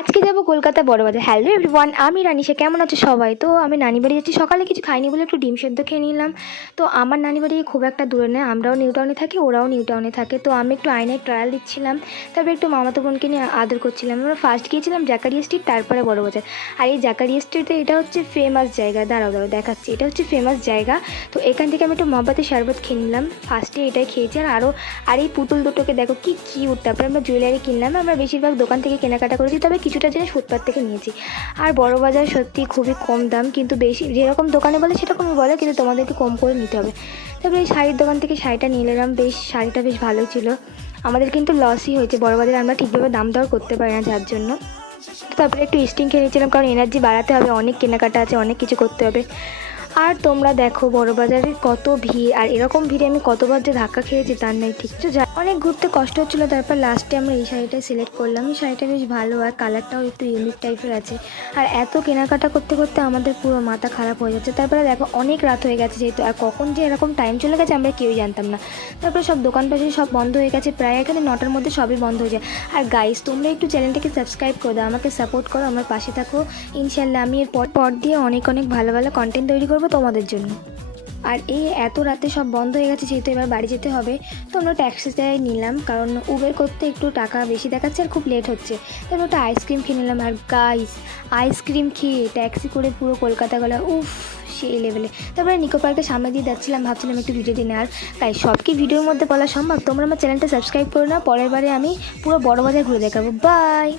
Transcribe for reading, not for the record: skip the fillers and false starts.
আজকে যাব Kolkata Burrabazar. Hello everyone, আমি রানিশা। কেমন আছো সবাই? তো আমি নানি বাড়ি যাচ্ছি। সকালে কিছু খাইনি বলে একটু ডিম সেদ্ধ খেয়ে নিলাম। তো আমার নানি বাড়ি খুব একটা দূরে নয়, আমরাও নিউ টাউনে থাকি, ওরাও নিউ টাউনে থাকে। তো আমি একটু আয়নায় ট্রায়াল দিচ্ছিলাম, তারপরে একটু মামাতো বোনকে নিয়ে আদর করছিলাম। আমরা ফার্স্ট গিয়েছিলাম জাকারিয়া স্ট্রিট, তারপরে বড়বাজার। আর এই জাকারিয়া স্ট্রিটে এটা হচ্ছে ফেমাস জায়গা। দাঁড়াও দেখাচ্ছি, এটা হচ্ছে ফেমাস জায়গা। তো এখান থেকে আমি একটু মহাবাতের শরবত খেয়ে নিলাম। ফার্স্টে এটাই খেয়েছি। আর এই পুতুল দুটোকে দেখো কি কিউট। তারপরে আমরা জুয়েলারি কিনলাম। আমরা বেশিরভাগ দোকান থেকে কেনাকাটা করেছি, তবে কিছুটা জিনিস ফুটপাত থেকে নিয়েছি। আর বড় বাজার সত্যি খুবই কম দাম, কিন্তু বেশি যেরকম দোকানে বলে সেরকমই বলে, কিন্তু তোমাদেরকে কম করে নিতে হবে। তারপরে এই শাড়ির দোকান থেকে শাড়িটা নিয়ে এলাম। শাড়িটা বেশ ভালোই ছিল। আমাদের কিন্তু লসই হয়েছে, বড় বাজারে আমরা ঠিকভাবে দাম দর করতে পারি না, যার জন্য। তারপরে একটু স্টিং খেয়ে নিয়েছিলাম, কারণ এনার্জি বাড়াতে হবে, অনেক কেনাকাটা আছে, অনেক কিছু করতে হবে। আর তোমরা দেখো বড়বাজারে কত ভিড়, আর এরকম ভিড়ে আমি কতবার যে ধাক্কা খেয়েছি তার নেই ঠিক। তো অনেক ঘুরতে কষ্ট হচ্ছিলো। তারপর লাস্টে আমরা এই শাড়িটাই সিলেক্ট করলাম। এই শাড়িটা বেশ ভালো, আর কালারটাও একটু ইউনিক টাইপের আছে। আর এত কেনাকাটা করতে করতে আমাদের পুরো মাথা খারাপ হয়ে যাচ্ছে। তারপরে দেখো অনেক রাত হয়ে গেছে যেহেতু, আর কখন যে এরকম টাইম চলে গেছে আমরা কেউই জানতাম না। তারপরে সব দোকান পাশে সব বন্ধ হয়ে গেছে, প্রায় এখানে 9টার মধ্যে সবই বন্ধ হয়ে যায়। আর গাইস, তোমরা একটু চ্যানেলটাকে সাবস্ক্রাইব করে দাও, আমাকে সাপোর্ট করো, আমার পাশে থাকো। ইনশাল্লাহ আমি এর পর দিয়ে অনেক ভালো ভালো কন্টেন্ট তৈরি করবো তোমাদের জন্য। আর এই এত রাতে সব বন্ধ হয়ে গেছে যেহেতু, এবার বাড়ি যেতে হবে। তো আমরা ট্যাক্সিটাই নিলাম, কারণ উবের করতে একটু টাকা বেশি দেখাচ্ছে আর খুব লেট হচ্ছে। তারপর একটা আইসক্রিম খেয়ে নিলাম। আর গাইস, আইসক্রিম খেয়ে ট্যাক্সি করে পুরো কলকাতা গেল, উফ সেই লেভেলে। তারপরে নিকো পার্কের সামনে দিয়ে যাচ্ছিলাম, ভাবছিলাম একটু ভিডিও দিনে। আর তাই সব কি ভিডিওর মধ্যে বলা সম্ভব? তোমরা আমার চ্যানেলটা সাবস্ক্রাইব করো না, পরের বারে আমি পুরো বড় বাজার ঘুরে দেখাবো। বাই।